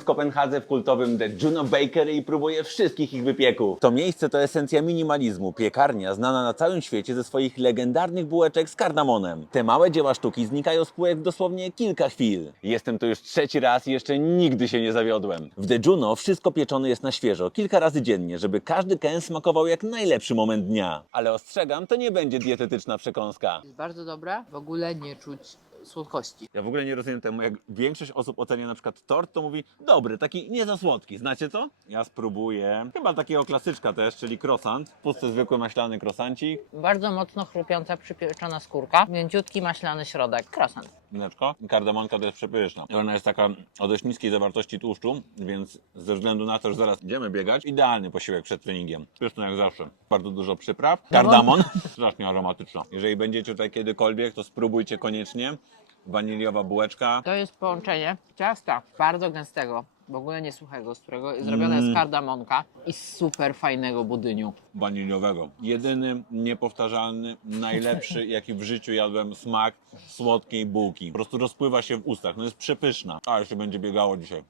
w Kopenhadze w kultowym The Juno Bakery i próbuję wszystkich ich wypieków. To miejsce to esencja minimalizmu. Piekarnia znana na całym świecie ze swoich legendarnych bułeczek z kardamonem. Te małe dzieła sztuki znikają z półek dosłownie kilka chwil. Jestem tu już trzeci raz i jeszcze nigdy się nie zawiodłem. W The Juno wszystko pieczone jest na świeżo, kilka razy dziennie, żeby każdy kęs smakował jak najlepszy moment dnia. Ale ostrzegam, to nie będzie dietetyczna przekąska. Jest bardzo dobra, w ogóle nie czuć słodkości. Ja w ogóle nie rozumiem temu, jak większość osób ocenia na przykład tort, to mówi dobry, taki nie za słodki. Znacie to? Ja spróbuję. Chyba takiego klasyczka też, czyli croissant. Pusty, zwykły maślany croissancik. Bardzo mocno chrupiąca, przypieczona skórka, mięciutki maślany środek, croissant. Mleczko. Kardamonka to jest przepyszna. Ona jest taka o dość niskiej zawartości tłuszczu, więc ze względu na to, że zaraz idziemy biegać, idealny posiłek przed treningiem. Pyszny jak zawsze. Bardzo dużo przypraw. Kardamon. Strasznie aromatyczna. Jeżeli będziecie tutaj kiedykolwiek, to spróbujcie koniecznie. Waniliowa bułeczka. To jest połączenie ciasta bardzo gęstego, w ogóle nie suchego, z którego zrobiona jest kardamonka i super fajnego budyniu. waniliowego. Jedyny, niepowtarzalny, najlepszy, jaki w życiu jadłem smak słodkiej bułki. Po prostu rozpływa się w ustach. No jest przepyszna. A, jeszcze będzie biegało dzisiaj.